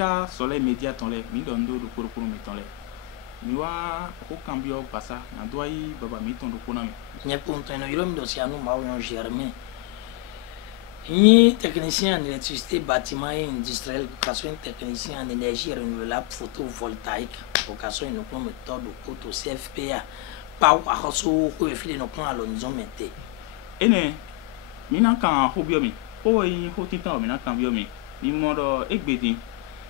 ka soleil média ton le mi don do do ko mi ton le mi wa ko cambio passa na do aí baba mi ton do ko na mi nye ponto no yoro mi do si anu ma o yon germain ni technicien en électricité bâtiment et industriel vocation technicien en énergie renouvelable photovoltaïque vocation no plan méthode auto CFPA pa wa hoso ko e fili no plan alonzo mente ene mi na kan ho bio mi ko yi ho titan mi na kan bio mi ni mo do egbedin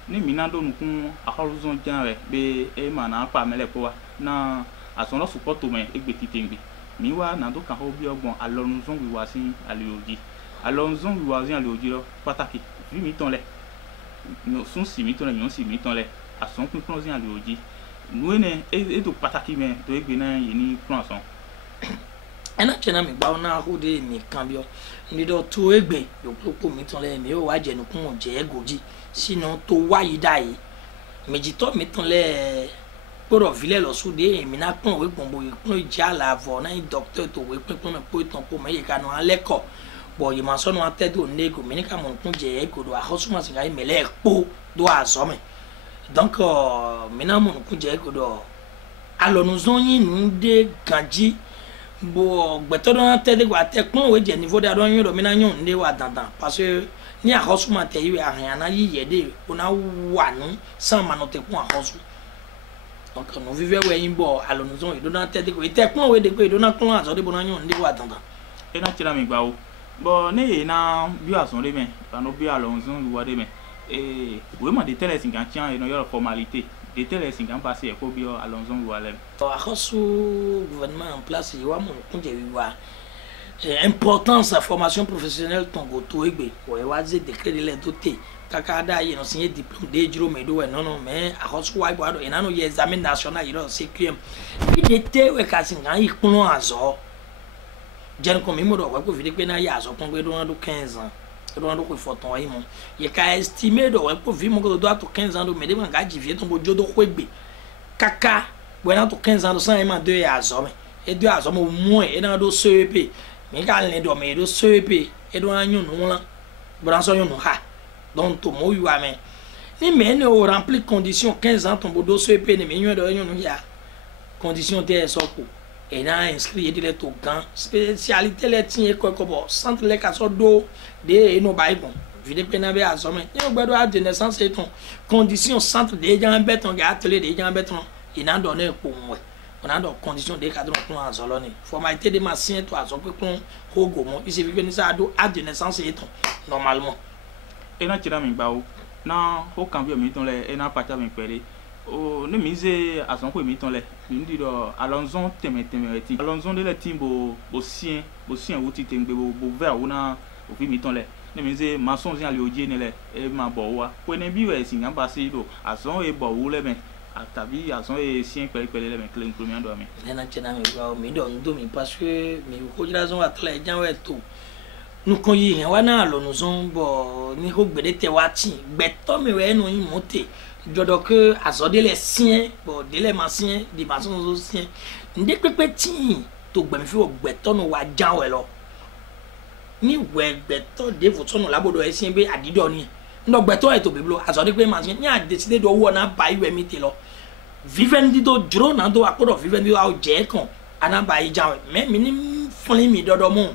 ni mi na do nukun aholuzon janre be e ma na pa mele ko wa na asono support me egbeti tengbe mi wa na do kan ho bio gbon alonzo wi wa sin alioji alonzo wi wa sin alioji lo pataki vi mi ton le no sun si mi ton le yon si mi ton le ason pin plan sin alioji nu ene e do pataki me to egbe na yi ni plan son ena chena mi gba na ho de mi cambio ni do to egbe yo popo mi ton le mi o wa je nukun je egoji sino to wa yi dai meji to mi ton le poro vile lo su de mi na pon we gbonbo ikun ija la vo na doctor to we pin me po itan po me ye kanu aleko bo yi ma so no atedo nego mi ni ka mo kun je egodo a hosuma singa mi le po do aso me donc mi na mo kun je egodo alonu zon yin nu de ganji bo gbeto don tede gwa te pon we je niveau da don yin do mi na yun de wa dandan parce que ni a hosuma te yi ahan na yi yede ona wa nu san ma no te pon a hosu donc nous vivons ouais imbo alonso et dona tête ko ite pon we de ko dona kon aso de bona yon de wa dandan e na tira mi gba o bo ne na bi ason de men pa no bi alonso wa de men e we ma de tele singan tian e no yo formalité de tele singan passer e ko bi alonso wa le to a hosu gouvernement en place yi wa mo kun je wi wa importance la formation professionnelle ton go to egbe o e wa ze décret de doté kaka da yi no signé diplôme de juro me do we non mais a hosu wa bo ado ina no ye examen national yi do CQM il était we ka singan yi kun azo jen ko mi mo do wa ko vide pe na ya azo kon gbe do 15 ans do ando ko foton yi mo ye ka estimer do wa ko vi mo ko do ato 15 ans do me de man ga divie ton bo jodo ko egbe kaka we na to 15 ans do san e ma 2 ya azo me e 2 azo mo moins e na do CEP mi ka le do me do CEP e do anyu no la branso yo no ha donc to mo yu ame ni me ne o remplir condition 15 ans ton bodo CEP ne me yu do anyu no ya condition te so ko e na inscrit de to gan spécialité le tin ko bo centre le ka so do de e no bai bon vide pe na be azome ni o gbedo a de naissance et ton condition centre de jan beton ga atelier de jan beton e na do na ko nwe on a donc condition de cadre plan en zolone formalité de machin to azo pe kon hogo mo il suffit que ni ça do a de naissance et ton normalement e na tira mi gba o na ho cambio mi ton le e na pata mi pele o ne mise ason ko mi ton le mi ndi do alonso teme ti alonso de le team bo sien wuti tembe bo ver una o fi mi ton le ne mise maçon zin ali oje ne le e ma bo wa ko ne bi we singa passé do ason e bo wo le ben atabi ason e sien pele le ben clean premier do mi na chena mi gba mi do ndo mi parce que mi ko jira zon atle jan we to nu kon yi yan wa na lo nu zon bo ni ko gbede te wa tin gbeto mi we nu yin mote jodo que azode le sien bo de le masien di mason zo sien nde pepe tin to gbe mi fi gbeto nu wa jan we lo ni we gbeto de vo tonu labodo e sien be adido ni ndo gbeto e to biblo azode pe masien ni a decide do wo na ba iwe mi te lo vivendi do jro na do akodo vivendi a o je kan ana ba i jan we me ni fun mi dodo mo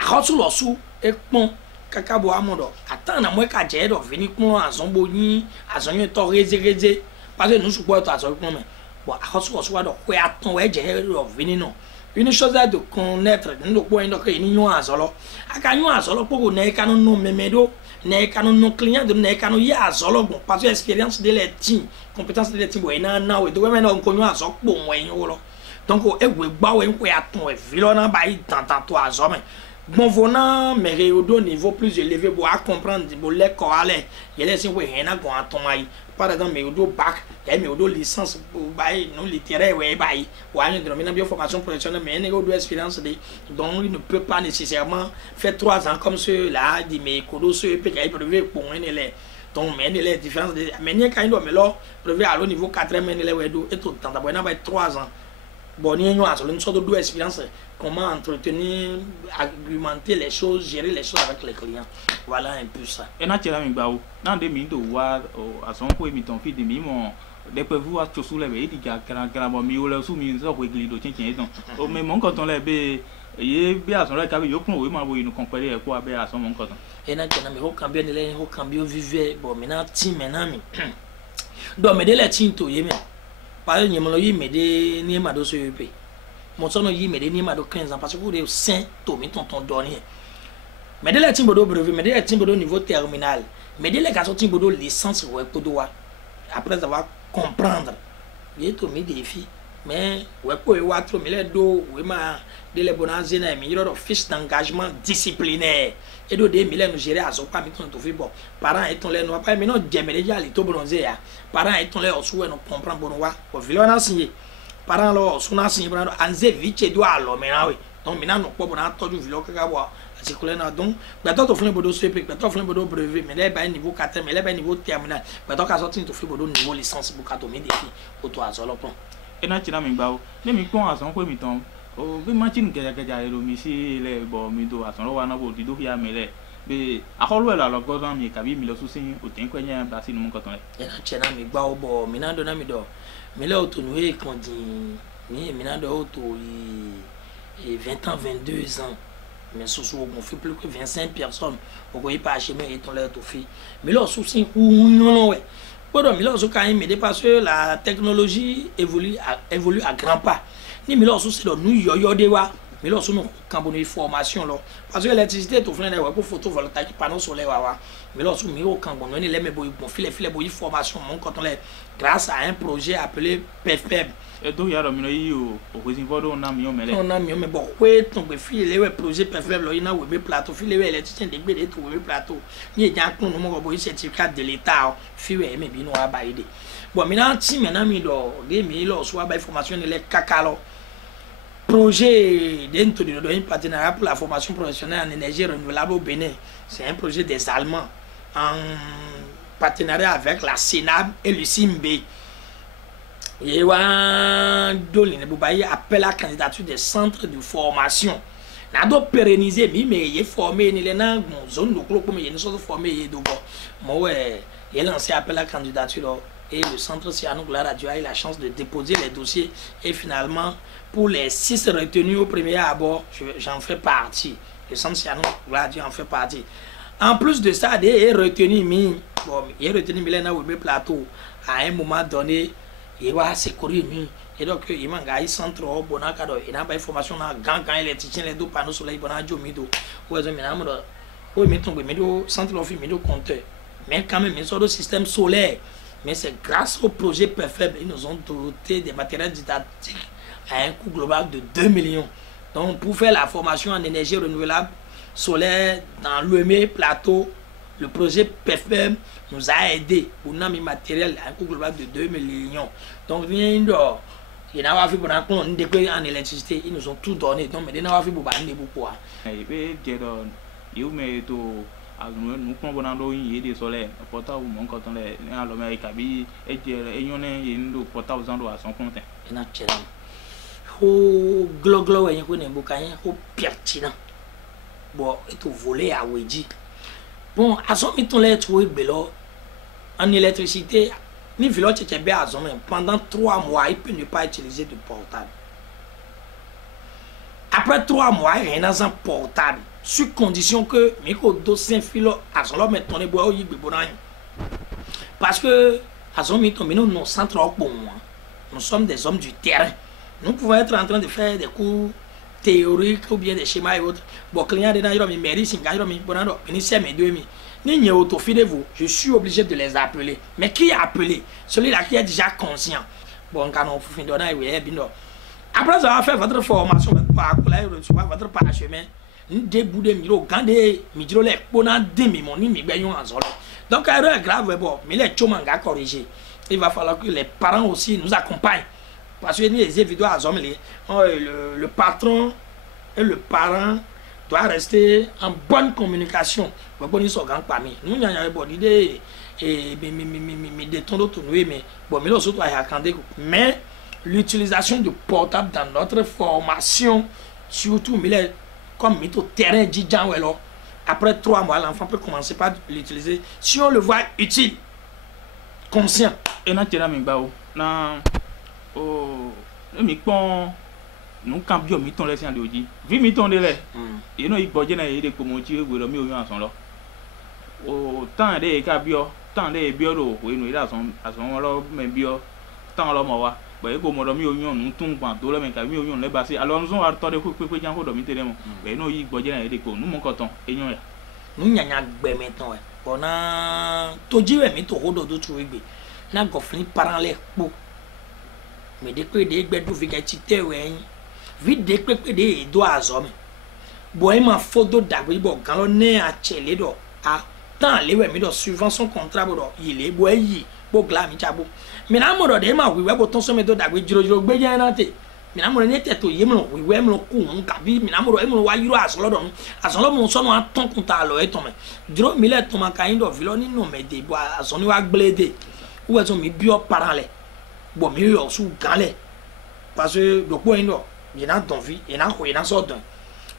ahosu lo su e pon kaka bo amodo atan na mo ka je do vini kun azon bo yin azon yin to reze parce que nous support azon kun me bo ahosu lo su wa do ko atan we je do vini no une chose à de connaître nous point donc ni yon azolo aka yon azolo pour ne kanu no memedo ne kanu no client de ne kanu ya azolo bon parce que expérience de les team compétence de les team bo na we do we na ko yon azolo po mo yin wo donc e we gba we ko aton e vilo na ba yi tanto azome bon vona mais au niveau plus élevé pour comprendre bo les corale il laisse we hena go aton mai par exemple mais au bac et mais au licence bail non littéraire ouais bail ou à une bien formation professionnelle mais une autre expérience de donc il ne peut pas nécessairement faire 3 ans comme ceux là dit mais kodo ceux peut qu'il prévu pour un élève donc mais les différences de mais quand il doit mais là prévu à au niveau 4e mais élève ouais do et tout temps d'abord na 3 ans Bon, il y a une sorte d'expérience, comment entretenir, argumenter les choses, gérer les choses avec les clients. Voilà un peu ça. Et naturellement, bah, dans des minutes où à son point, mi ton fils de mi mon depuis vous à tous les veilles, il y a grand mi ou le sous mi ça pour égliser d'autres tiens donc. Mais mon quand on les bé, il bien à son là qu'avec yo pour oui ma vous nous comparer quoi bé à son mon quand. Et naturellement, il faut cambier les, il faut cambier vivre. Bon, maintenant team maintenant mi. Donc, mais de la team to yéme. Par exemple, il y a des ni ma do sur EP. Mon son y me ni ma do 15 ans parce que vous êtes saint to mi ton dernier. Mais de la team bodo brevet, mais de la team bodo niveau terminal. Mais de la garçon team bodo licence ouais podoa. Après avoir comprendre, il est au milieu des filles. Mais ouais quoi ouais trop mais les do ouais ma de les bonnes zéna mais il y a fiche d'engagement disciplinaire. Et do des milles nous gérer à son pas mi ton to fi bon. Parents et ton les non pas mais non déjà déjà les to bronzé ya. Parents et ton les osu ouais non comprendre bon wa. Au village na signé. Parents là sous na signé bon anze vite do alors mais là oui. Donc maintenant non pas bon na to du village ka wa. C'est que là donc maintenant to flin bodo CP, maintenant flin bodo brevet mais là ba niveau 4 mais là ba niveau terminal. Maintenant ka sortir to flin bodo niveau licence pour ka to mi défi auto à solo plan. Et naturellement, bah, ne mi prend à son point mi ton. Oh, mais machine que j'ai mi si les bon mi do à son là na bo di do ya mele. Mais à quoi là le godan mi kabi mi le souci au temps que nya ba si nous quand on est. Et naturellement mi ba o bo mi na do na mi do. Mais là auto nous e quand dit mi na do auto et 20 ans 22 ans. Mais sous on fait plus que 25 personnes. On peut pas acheter mais ton là to fi. Mais là souci ou non ouais. Bon, mais là, quand même, parce que la technologie évolue à grands pas. Ni mais là, c'est le nous yo de wa. Mais là, nous quand bonne formation là. Parce que l'électricité tout fait pour photovoltaïque panneau solaire wa. Mais là, nous quand bonne les mais bon filet formation mon quand on les grâce à un projet appelé PFPM. Et donc il y a au réservoir on a mis mais bon ouais ton filet le projet PFPM là il na web plateau filet électricien de gbé tout web plateau. Ni déjà qu'on nous mo bo certificat de l'état filet mais bien on va aider. Bon maintenant si maintenant mi do des mi là soit ba formation les kakalo. Projet d'introduire un partenariat pour la formation professionnelle en énergie renouvelable au Bénin. C'est un projet des Allemands en partenariat avec la Sénab et le CIMB. Et appelle à la candidature des centres de formation. N'a pas pérennisé, mais il est formé, il est dans une zone de club, il est formé. Moi, il a lancé appel à la candidature. Et le centre Siano Radio a eu la chance de déposer les dossiers. Et finalement, pour les 6 retenus au premier abord, j'en fais partie. Le centre Siano Radio en fait partie. En plus de ça, il est retenu Milena Webe Plateau à un moment donné. Il va se courir. Et donc, il m'a gagné centre au Bonacado. Il n'a pas de formation dans gang électricien, les deux panneaux solaires, Bonadio Mido. Oui, mais ton centre office Mido compteur. Mais quand même, ils ont le système solaire. Mais c'est grâce au projet PFM, ils nous ont doté des matériels didactiques à un coût global de 2 millions. Donc, pour faire la formation en énergie renouvelable solaire dans l'UME Plateau, le projet PFM nous a aidé pour nous matériel à un coût global de 2 millions. Donc, il y a fait pour en électricité, ils nous ont tout donné. Donc, mais il y a fait pour beaucoup. Nous pouvons y des solaires, portable ou mon coton, l'Amérique, et il y en a une portable à son compte. Au gloglo, il y a un bouquin pertinent. Bon, et tout volé à Ouédi. Bon, à son miton lettre, oui, bélo, en électricité, ni vélo, tu bien à son même. Pendant 3 mois, il peut ne pas utiliser de portable. Après 3 mois, il y a un portable. Sur condition que Miko dossier filo à son homme est tourné bois au parce que à son miton nous centre pour moi. Nous sommes des hommes du terrain. Nous pouvons être en train de faire des cours théoriques ou bien des schémas et autres. Bon, client de Nairo, mi mairie, Singairo, mi bonano, initié mes 2000. Ni autofilez-vous, je suis obligé de les appeler. Mais qui a appelé? Celui-là qui est déjà conscient. Bon, quand on finit de donner, après avoir fait votre formation, votre parchemin. Debout de miro quand des miro les bonnes demi mon ni mi en solo. Donc erreur grave bon mais les chomanga corriger. Il va falloir que les parents aussi nous accompagnent parce que les vidéos à hommes le patron et le parent doivent rester en bonne communication. Bon ils sont gang parmi. Nous n'y a pas d'idée et mais de ton autre mais bon mais surtout à attendre mais l'utilisation de portable dans notre formation, surtout comme mis au terrain d'Idjan. Après 3 mois, l'enfant peut commencer par l'utiliser si on le voit utile, conscient. Et na tira mi gba o na o mi pon nu kan bio mi ton le si ande oji vi mi ton de le e no igboje na e de ko mo ti egbe lo mi oyun asan lo o tan de ka bio tan de bio ro we nu ida asan lo me bio tan lo mo wa be ko mo do mi oyun nu tun gban to lo me ka mi oyun le ba si alo nzo wa to de pe jan ko do mi tere mo be no igboje na e de ko nu mo ko ton eyan ya nu nyanya gbe mi ton e bona to jiwe mi to hodo do tu egbe na gofin parallel po me de pe de gbe do fi ga ti te we yin vi de pe de do azo mi boy ma fodo dagbe bo gan lo ne a chele do a tan lewe mi do suivant son contrat bo do ile boy yi bo gla mi chabo mi na mo do de ma wiwe bo ton so mi do dagbe jiro gbe je na te mi na mo ne te to ye mo wiwe mi lo ku un ka bi mi na mo do e mo wa yiro aso do aso lo mo so no a ton kun ta lo e ton me jiro mi le ton ma ka yin do vi lo ni no me de bo aso ni wa gblede ou est-ce mi bio parallèle bon mi yo sous galé parce que le point non il a don vie il a sort d'un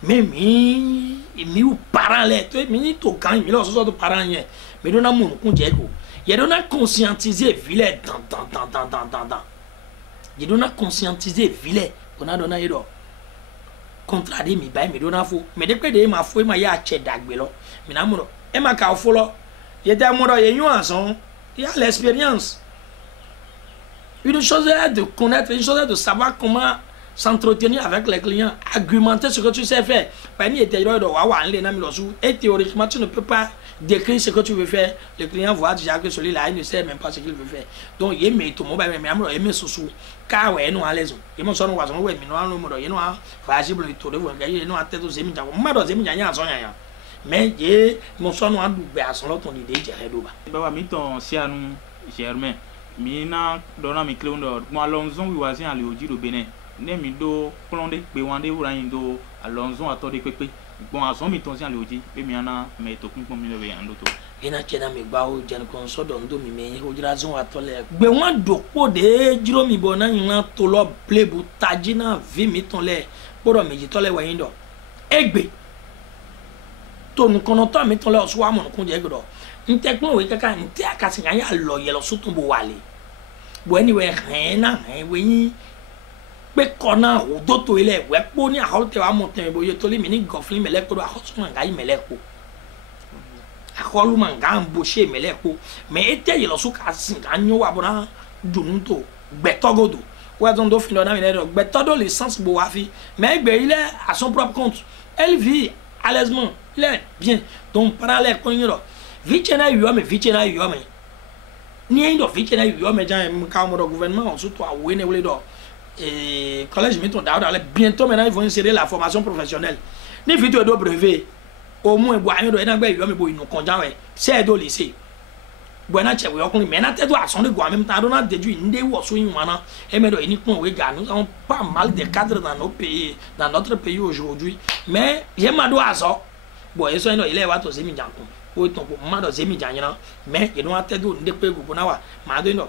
mais mi ou parallèle tu mi to quand mi lo so de parallèle mais dona mon ko je ko il dona conscientiser ville dans il dona conscientiser ville on a donné do contradé mi bay mi dona fo mais depuis de ma fo ma ya che dagbe lo mi na mo e ma ka fo lo ye da mo do ye yun ason. Il y a l'expérience. Une chose est de connaître, une chose est de savoir comment s'entretenir avec les clients, argumenter ce que tu sais faire. Et théoriquement, tu ne peux pas décrire ce que tu veux faire. Le client voit déjà que celui-là, il ne sait même pas ce qu'il veut faire. Donc, il met tout le monde, il met sous car ouais, nous à l'aise. Il m'a sonné, il mais je mon son no adu be ason lo ton ide jere do ba baba mi ton sianu germain mi na dona mi clondo mo alonzon wi wazi ale oji do Benin ne mi do plonde pe wande urayin do alonzon atode pepe bon ason mi ton si ale oji be mi ana me to kun pon mi le be ando to ina chena mi gba o jen kon so do ndo mi me o jira zon atole gbe won do po de jiro mi bo na yin to lo plebu tajina vi mi ton le poro meji to le wa yin do egbe to nu kono to mi ton le so wa mo kun je gdo nte kun we kaka nte akasi kan ya lo ye lo so tun bo wale bo anyway na we yin pe kona o do to ile we po ni a ho te wa mo ten bo ye to le mi ni goflin mele ko do a ho so man ga yi mele ko akolu man ga mbo she mele ko me ete ye lo so ka sin ga nyo wa bona dunu to gbetogodo wa don do fin do na mi le do gbetodo licence bo wa fi mais gbe ile à son propre compte elle vit à l'aisement il est bien donc parallèle kon yoro vichena yo me ni ndo vichena yo me jan m ka mo do gouvernement on surtout a wene wele do collège meton da bientôt maintenant ils vont insérer la formation professionnelle ni vidéo do brevet au moins bo ayo do na gbe yo me bo inu konja we c'est do lycée bona che we okun me na te do ason de go en même temps do na déduit ndé wo so yin wana e me do ni pon we ga nous avons pas mal de cadres dans nos pays dans notre pays aujourd'hui mais je ma do aso bo eso ino ile wa to se mi jankun o ton ko ma do se mi janyina mais je do te do ndé pe go na wa ma do no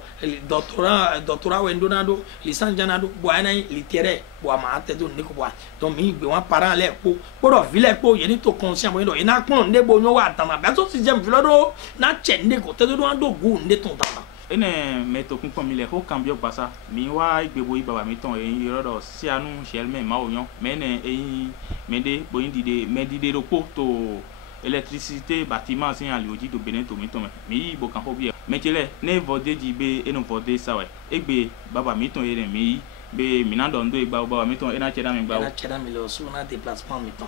doctorat we ndo na do licence jana do bo ana littéraire bo ma te do ndé ko bo donc mi gbe wan parent le po do vile po ye ni to conscient bo ndo ina pon ndé bo nyo wa tan na ba so si jem vilo do na che ndé ko te do ndo go ndé ton tan ene me to kun pon mi le ho cambio pasa mi wa igbebo ibaba mi ton eyin rodo si anu shelme ma oyan me ne eyin me de bo yin dide me dide ro po to électricité bâtiment sin ali oji do Benin to mi ton mi bo kan hobi me tele ne vode ji be eno vode sawe egbe baba mi ton ere mi be mi na do ndo igba baba mi ton ena cheda mi gba ena cheda mi lo so na déplacement mi ton